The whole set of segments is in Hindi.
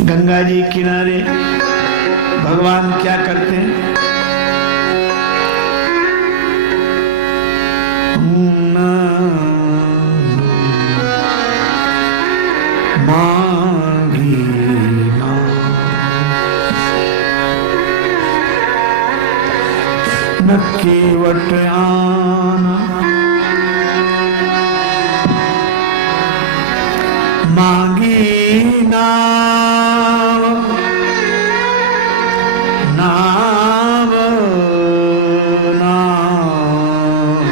गंगा जी किनारे भगवान क्या करते हैं? मांगी ना न केवट आना, मांगी नाव नाव नाव,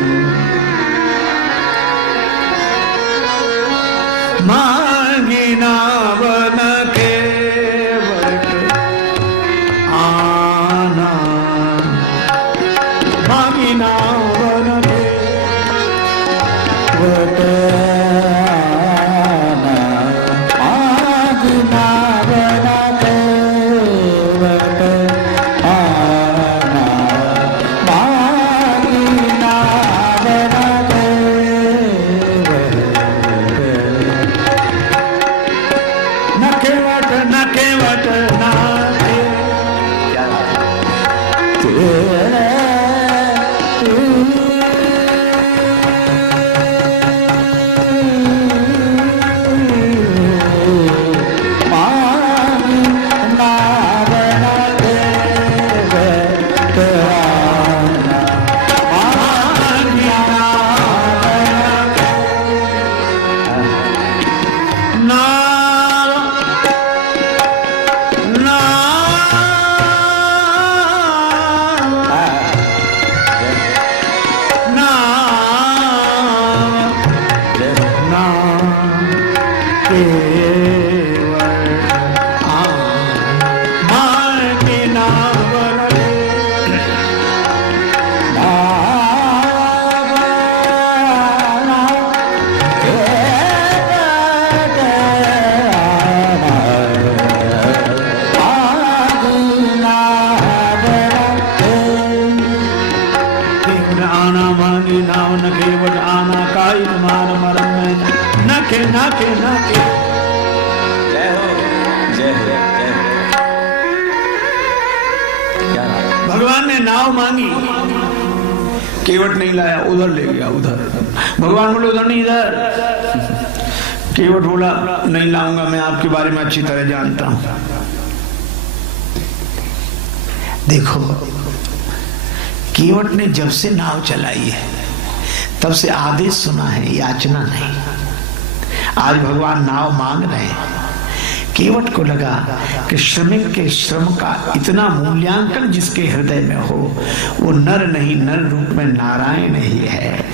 मांगी नाव न केवट आना, मांगी नाव न केवट भगवान ने नाव मांगी, केवट नहीं लाया, उधर ले गया उधर। भगवान बोले उधर नहीं इधर। केवट बोला नहीं लाऊंगा, मैं आपके बारे में अच्छी तरह जानता हूं। देखो केवट ने जब से नाव चलाई है तब से आदेश सुना है, याचना नहीं। आज भगवान नाव मांग रहे हैं। केवट को लगा कि श्रमिक के श्रम का इतना मूल्यांकन जिसके हृदय में हो वो नर नहीं, नर रूप में नारायण ही है।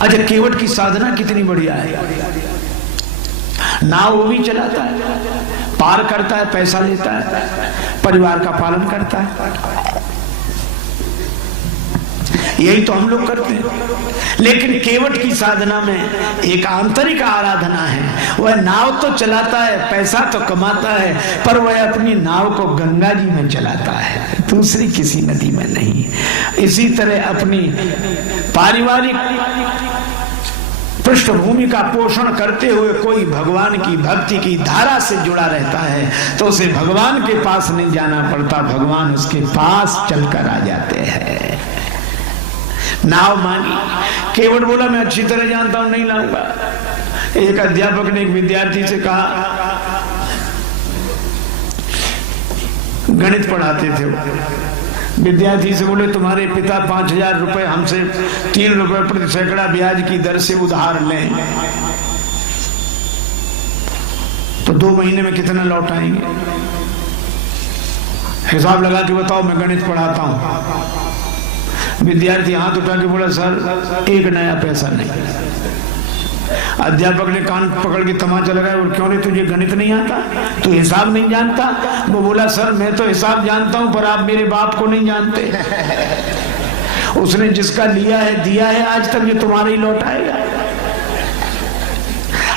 अच्छा केवट की साधना कितनी बढ़िया है। नाव वो भी चलाता है, पार करता है, पैसा लेता है, परिवार का पालन करता है। यही तो हम लोग करते हैं। लेकिन केवट की साधना में एक आंतरिक आराधना है। वह नाव तो चलाता है, पैसा तो कमाता है, पर वह अपनी नाव को गंगा जी में चलाता है, दूसरी किसी नदी में नहीं। इसी तरह अपनी पारिवारिक पृष्ठभूमि का पोषण करते हुए कोई भगवान की भक्ति की धारा से जुड़ा रहता है तो उसे भगवान के पास नहीं जाना पड़ता, भगवान उसके पास चलकर आ जाते हैं। नाव मांगी, केवट बोला मैं अच्छी तरह जानता हूं, नहीं लाऊंगा। एक अध्यापक ने एक विद्यार्थी से कहा, गणित पढ़ाते थे, विद्यार्थी से बोले तुम्हारे पिता 5,000 रुपए हमसे 3 रुपए प्रति सैकड़ा ब्याज की दर से उधार लें तो 2 महीने में कितना लौटाएंगे? हिसाब लगा के बताओ, मैं गणित पढ़ाता हूं। विद्यार्थी हाथ उठा के बोला सर 1 नया पैसा नहीं। अध्यापक ने कान पकड़ के तमाचा लगाया, और क्यों नहीं, तुझे गणित नहीं आता, तू हिसाब नहीं जानता? वो बोला सर मैं तो हिसाब जानता हूं पर आप मेरे बाप को नहीं जानते। उसने जिसका लिया है दिया है, आज तक ये तुम्हारे ही लौटाएगा।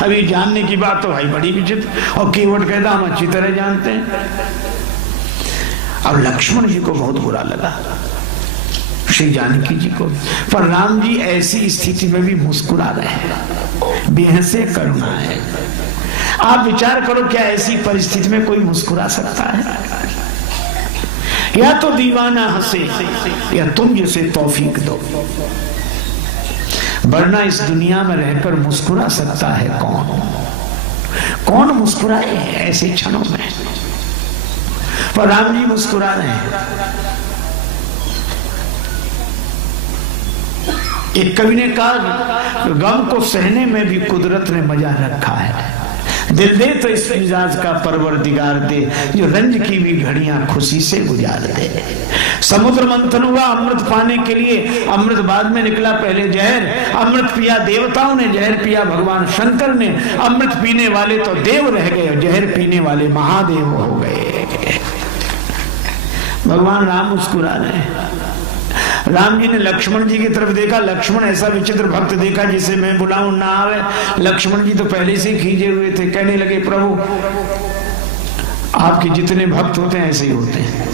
अभी जानने की बात तो भाई बड़ी विचित्र। और केवट कहता हम अच्छी तरह जानते हैं। अब लक्ष्मण जी को बहुत बुरा लगा। श्री जानकी जी को। पर राम जी ऐसी स्थिति में भी मुस्कुरा रहे हैं, बेहसे करुणा है। आप विचार करो, क्या ऐसी परिस्थिति में कोई मुस्कुरा सकता है? या तो दीवाना हंसे या तुम जिसे तौफीक दो, वरना इस दुनिया में रहकर मुस्कुरा सकता है कौन? कौन मुस्कुराए ऐसे क्षणों में? पर राम जी मुस्कुरा रहे हैं। एक कवि ने कहा, गम को सहने में भी कुदरत ने मजा रखा है। दिल दे तो इस मिजाज का परवरदिगार दे, जो रंज की भी घड़ियां खुशी से गुजार दे। समुद्र मंथन हुआ अमृत पाने के लिए, अमृत बाद में निकला, पहले जहर। अमृत पिया देवताओं ने, जहर पिया भगवान शंकर ने। अमृत पीने वाले तो देव रह गए, जहर पीने वाले महादेव हो गए। भगवान राम मुस्कुरा रहे हैं। राम जी ने लक्ष्मण जी की तरफ देखा, लक्ष्मण ऐसा विचित्र भक्त देखा जिसे मैं बुलाऊं ना आवे। लक्ष्मण जी तो पहले से ही खींचे हुए थे, कहने लगे, प्रभु आपके जितने भक्त होते हैं ऐसे ही होते हैं,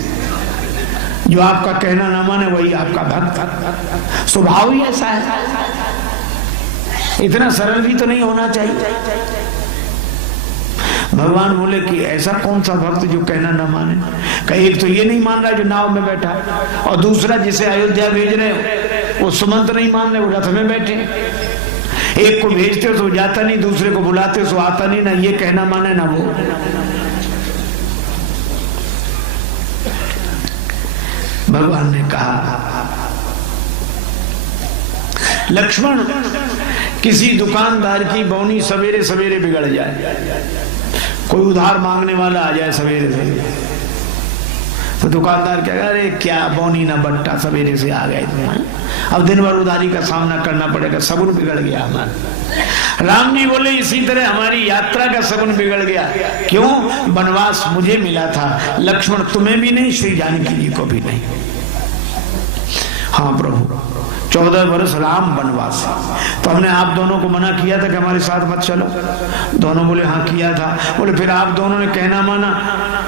जो आपका कहना ना माने वही आपका भक्त। स्वभाव ही ऐसा है, इतना सरल भी तो नहीं होना चाहिए। भगवान बोले कि ऐसा कौन सा भक्त जो कहना ना माने? कहीं एक तो ये नहीं मान रहा जो नाव में बैठा, और दूसरा जिसे अयोध्या भेज रहे वो सुमंत नहीं मान रहे, वो रथ में बैठे। एक को भेजते हो तो जाता नहीं, दूसरे को बुलाते हो तो आता नहीं, ना ये कहना माने ना वो। भगवान ने कहा, लक्ष्मण किसी दुकानदार की बौनी सवेरे सवेरे बिगड़ जाए, कोई उधार मांगने वाला आ जाए सवेरे से, तो दुकानदार क्या, अरे क्या बौनी ना बट्टा, सवेरे से आ गए, अब दिन भर उधारी का सामना करना पड़ेगा, सगुन बिगड़ गया हमारा। राम जी बोले, इसी तरह हमारी यात्रा का सगुन बिगड़ गया। क्यों? वनवास मुझे मिला था, लक्ष्मण तुम्हें भी नहीं, श्री जानकी जी को भी नहीं। हाँ प्रभु, 14 वर्ष राम वनवास, तो हमने आप दोनों को मना किया था कि हमारे साथ मत चलो। दोनों बोले हाँ किया था। बोले फिर आप दोनों ने कहना माना?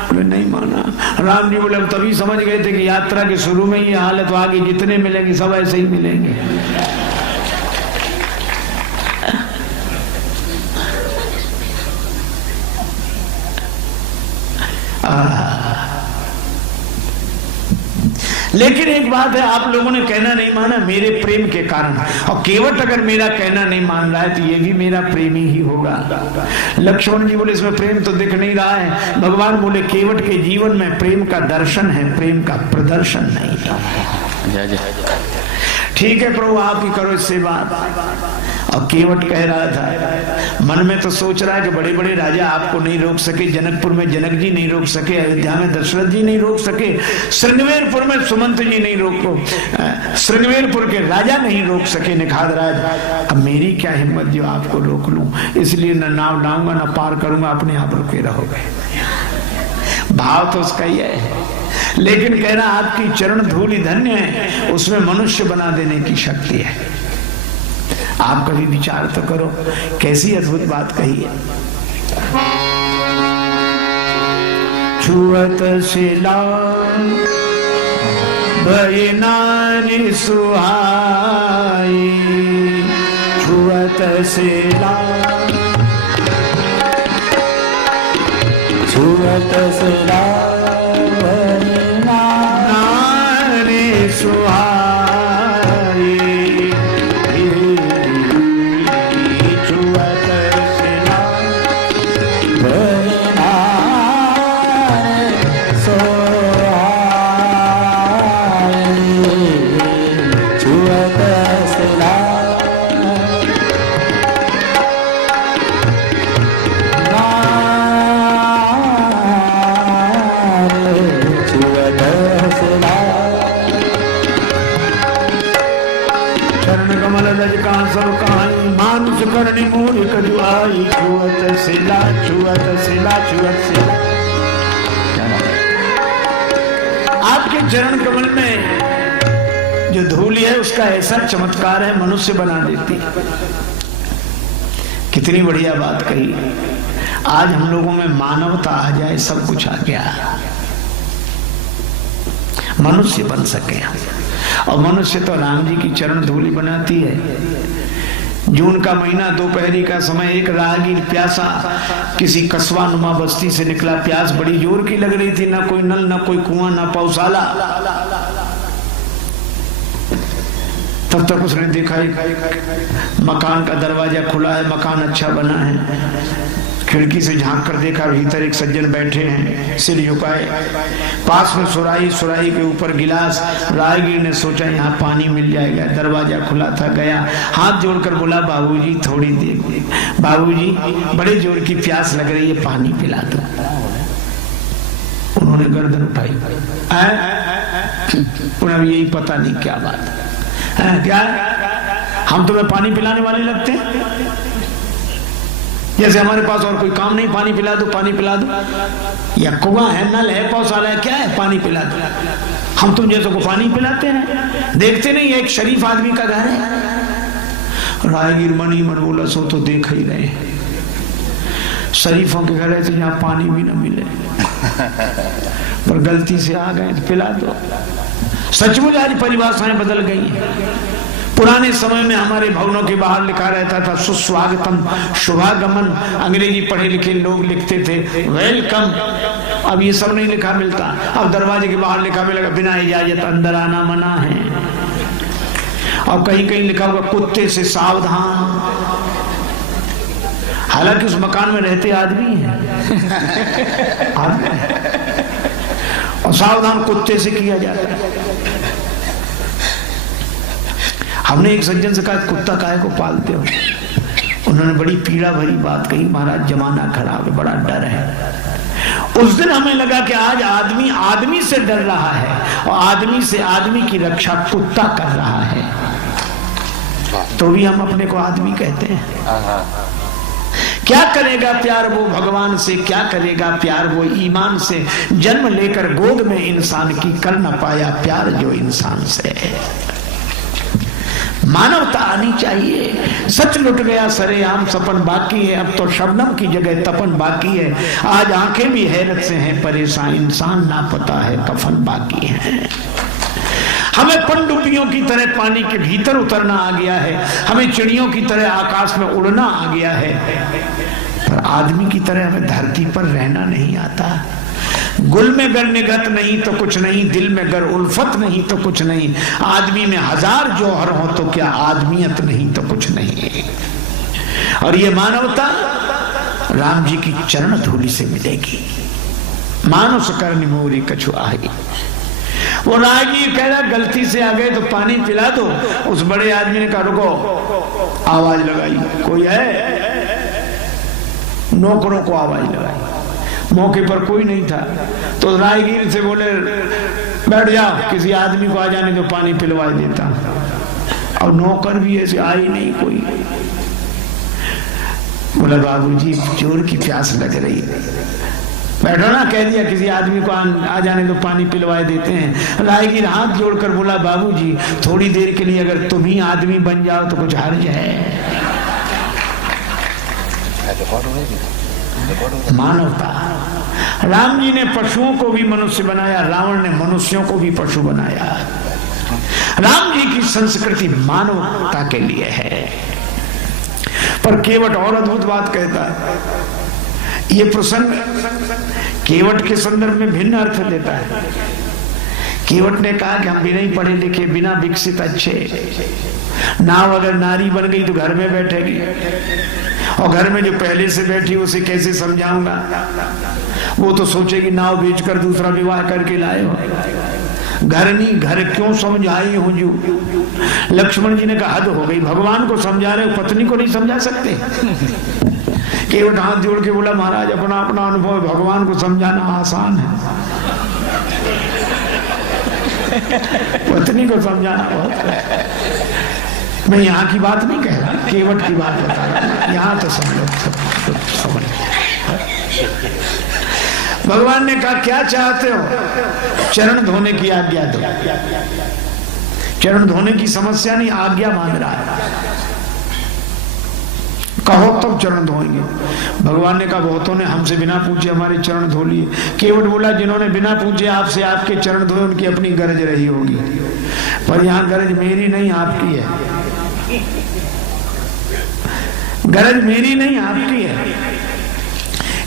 बोले नहीं माना। राम जी बोले, अब तभी समझ गए थे कि यात्रा के शुरू में ये हालत, तो आगे जितने मिलेंगे सब ऐसे ही मिलेंगे। लेकिन एक बात है, आप लोगों ने कहना नहीं माना मेरे प्रेम के कारण, और केवट अगर मेरा कहना नहीं मान रहा है तो ये भी मेरा प्रेमी ही होगा। लक्ष्मण जी बोले, इसमें प्रेम तो दिख नहीं रहा है। भगवान बोले, केवट के जीवन में प्रेम का दर्शन है, प्रेम का प्रदर्शन नहीं। ठीक है प्रभु, आप ही करो इससे बात। और केवट कह रहा था, मन में तो सोच रहा है कि बड़े बड़े राजा आपको नहीं रोक सके, जनकपुर में जनक जी नहीं रोक सके, अयोध्या में दशरथ जी नहीं रोक सके, श्रृंगवेरपुर में सुमंत जी नहीं रोको, श्रृंगवेरपुर के राजा नहीं रोक सके निखादराज। अब मेरी क्या हिम्मत जो आपको रोक लूं, इसलिए न नाव लाऊंगा न पार करूंगा, अपने आप रुके रहोगे। भाव तो उसका ही है, लेकिन कह रहा आपकी चरण धूलि धन्य है, उसमें मनुष्य बना देने की शक्ति है। आप कभी विचार तो करो, कैसी अद्भुत बात कही है। छुअत शिला भय नारी सुहाई, छुअत शिला, छुअत शिला नारी सुहाई, करनी मूल कजुआई, छुअत सिला, छुअत सिला, छुअत सिला। आपके चरण कमल में जो धूल है उसका ऐसा चमत्कार है, मनुष्य बना देती। कितनी बढ़िया बात कही। आज हम लोगों में मानवता आ जाए, सब कुछ आ गया, मनुष्य बन सके। और मनुष्य तो राम जी की चरण धूलि बनाती है। जून का महीना, दोपहरी का समय, एक राहगीर प्यासा किसी कस्बा नुमा बस्ती से निकला। प्यास बड़ी जोर की लग रही थी, ना कोई नल, ना कोई कुआं, ना पौसाला। तब तक उसने देखा एक मकान का दरवाजा खुला है, मकान अच्छा बना है। खिड़की से झांक कर देखा, भीतर एक सज्जन बैठे हैं, सिर झुकाए, पास में सुराही, सुराही के ऊपर गिलास। राहगीर ने सोचा यहाँ पानी मिल जाएगा, दरवाजा खुला था, गया, हाथ जोड़कर बोला, बाबूजी थोड़ी देर, बाबूजी बड़े जोर की प्यास लग रही है, पानी पिला दो। उन्होंने गर्दन उठाई, उन्हें यही पता नहीं क्या बात है, क्या हम तुम्हें पानी पिलाने वाले लगते हैं? जैसे हमारे पास और कोई काम नहीं, पानी पिला दो, पानी पिला दो। या कुआं है, नल है, पौसाला है, क्या है, पानी पिला दो। हम तुम जैसों को पानी पिलाते हैं? देखते नहीं एक शरीफ आदमी का घर है। राहगीर मन ही मन बोला, सो तो देख ही रहे हैं, शरीफों के घर है तो यहाँ पानी भी ना मिले, पर गलती से आ गए तो पिला दो। सचमुच आज परिभाषाएं बदल गई हैं। पुराने समय में हमारे भवनों के बाहर लिखा रहता था सुस्वागतम, शुभागमन। अंग्रेजी पढ़े लिखे लोग लिखते थे वेलकम। अब ये सब नहीं लिखा मिलता। अब दरवाजे के बाहर लिखा मिलेगा बिना इजाजत अंदर आना मना है। अब कहीं कहीं लिखा होगा कुत्ते से सावधान। हालांकि उस मकान में रहते आदमी हैं और सावधान कुत्ते से किया जाता है। हमने एक सज्जन से कहा, कुत्ता काहे को पालते हो? उन्होंने बड़ी पीड़ा भरी बात कही, महाराज जमाना खराब है, बड़ा डर है। उस दिन हमें लगा कि आज आदमी आदमी से डर रहा है और आदमी से आदमी की रक्षा कुत्ता कर रहा है, तो भी हम अपने को आदमी कहते हैं। क्या करेगा प्यार वो भगवान से, क्या करेगा प्यार वो ईमान से। जन्म लेकर गोद में इंसान की कर न पाया प्यार जो इंसान से। मानवता आनी चाहिए। सच लुट गया सरेआम, सपन बाकी है, अब तो शबनम की जगह तपन बाकी है। आज आंखें भी हैरत से हैं परेशान, इंसान ना पता है कफन बाकी है। हमें पनडुब्बियों की तरह पानी के भीतर उतरना आ गया है, हमें चिड़ियों की तरह आकाश में उड़ना आ गया है, पर आदमी की तरह हमें धरती पर रहना नहीं आता। गुल में गर निगत नहीं तो कुछ नहीं, दिल में गर उल्फत नहीं तो कुछ नहीं। आदमी में हजार जौहर हो तो क्या आदमियत नहीं तो कुछ नहीं। और ये मानवता राम जी की चरण धूलि से मिलेगी। मानुष करनी मोरी कछु आई। वो राहगीर कह रहा गलती से आ गए तो पानी पिला दो। उस बड़े आदमी ने कहा रुको, आवाज लगाई, कोई है? नौकरों को आवाज लगाई, मौके पर कोई नहीं था। तो राहगीर से बोले बैठ जाओ, किसी आदमी को आ जाने दो, पानी पिलवा देता। और नौकर भी ऐसे आई नहीं कोई। बोला बाबूजी जोर की प्यास लग रही है, बैठो ना। कह दिया किसी आदमी को आ जाने दो, पानी पिलवाए देते हैं। राहगीर हाथ जोड़कर बोला बाबूजी थोड़ी देर के लिए अगर तुम ही आदमी बन जाओ तो कुछ हर्ज है। मानवता। राम जी ने पशुओं को भी मनुष्य बनाया, रावण ने मनुष्यों को भी पशु बनाया। राम जी की संस्कृति मानवता के लिए है। पर केवट और अद्भुत बात कहता है। ये प्रसंग केवट के संदर्भ में भिन्न अर्थ देता है। केवट ने कहा कि हम बिना ही पढ़े लिखे, बिना विकसित अच्छे, नाव अगर नारी बन गई तो घर में बैठेगी, और घर में जो पहले से बैठी उसे कैसे समझाऊंगा? वो तो सोचेगी नाव बेचकर दूसरा विवाह करके लाए हो। घर नहीं, घर क्यों समझाई हो जू। लक्ष्मण जी ने कहा हद हो गई, भगवान को समझा रहे हो, पत्नी को नहीं समझा सकते? केवट हाथ जोड़ के बोला महाराज अपना अपना अनुभव, भगवान को समझाना आसान है, पत्नी को समझाना बहुत। मैं यहाँ की बात नहीं कह रहा, केवट की बात बता रहा। यहाँ तो सब लोग समझ। भगवान ने कहा क्या चाहते हो? चरण धोने की आज्ञा दो। चरण धोने की समस्या नहीं, आज्ञा मांग रहा है। कहो तब चरण धोएंगे। भगवान ने कहा बहुतों ने हमसे बिना पूछे हमारे चरण धो लिए। केवट बोला जिन्होंने बिना पूछे आपसे आपके चरण धोए उनकी अपनी गरज रही होगी, पर यहाँ गरज मेरी नहीं आपकी है, गरज मेरी नहीं आपकी है।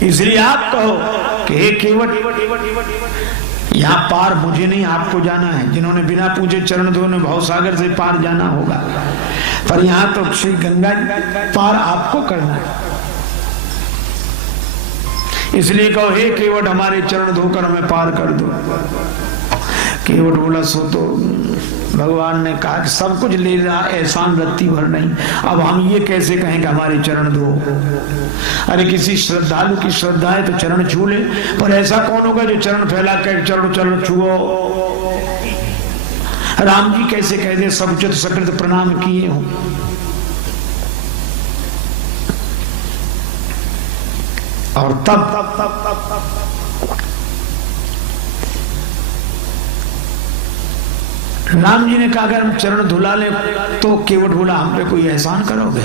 इसलिए आप कहो कि हे केवट, यहाँ पार मुझे नहीं आपको जाना है। जिन्होंने बिना पूजे चरण धोने भवसागर से पार जाना होगा, पर यहाँ तो श्री गंगा पार आपको करना है। इसलिए कहो हे केवट, हमारे चरण धोकर हमें पार कर दो। केवट बोला सो तो भगवान ने कहा कि सब कुछ ले रहा, एहसान रत्ती भर नहीं, अब हम ये कैसे कहें कि हमारे चरण धो। अरे किसी श्रद्धालु की श्रद्धा है तो चरण छू ले, पर ऐसा कौन होगा जो चरण फैला कर चरण चरण छुओ। राम जी कैसे कह दे सब उचित सकृत प्रणाम किए हो। और तब राम जी ने कहा अगर हम चरण धुला ले तो केवट बोला हम पे कोई एहसान करोगे।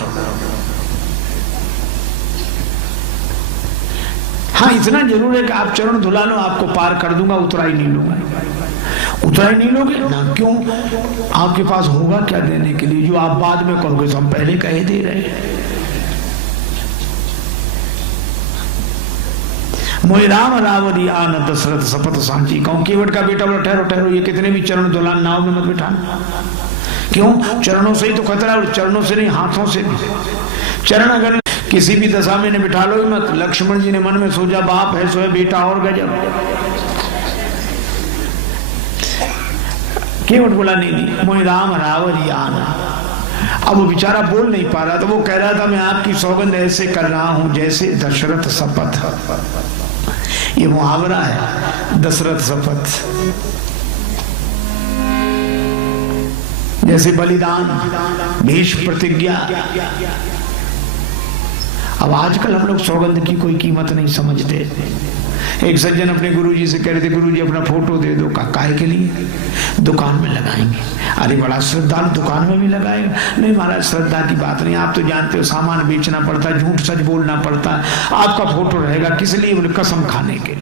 हाँ इतना जरूर है कि आप चरण धुला लो, आपको पार कर दूंगा, उतराई नहीं लूंगा। उतराई नहीं लोगे ना, क्यों? आपके पास होगा क्या देने के लिए? जो आप बाद में कहोगे तो हम पहले कह दे रहे हैं। मोहि राम रावरी आन दशरथ शपथ सांची। कहूं केवट का बेटा बोला ठहरो ठहरो, ये कितने भी चरण धुला नाव में मत बिठाना। क्यों? चरणों से ही तो खतरा, और चरणों से नहीं हाथों से भी। चरण अगर किसी भी दशा में ने बिठा लो मत। लक्ष्मण जी ने मन में सोचा बाप है सोए बेटा और गजब। केवट बोला नहीं नहीं, मोहि राम रावरी आन। अब वो बेचारा बोल नहीं पा रहा था, वो कह रहा था मैं आपकी सौगंध ऐसे कर रहा हूं जैसे दशरथ शपथ। ये मुहावरा है, दशरथ शपथ। जैसे बलिदान, भीष्म प्रतिज्ञा। अब आजकल हम लोग सौगंध की कोई कीमत नहीं समझते। एक सज्जन अपने गुरुजी से कह रहे थे गुरुजी अपना फोटो दे दो। काहे के लिए? दुकान में लगाएंगे। अरे बड़ा श्रद्धालु दुकान में भी लगाएगा। नहीं महाराज श्रद्धा की बात नहीं, आप तो जानते हो सामान बेचना पड़ता है, झूठ सच बोलना पड़ता है, आपका फोटो रहेगा किस लिए? बोले कसम खाने के लिए।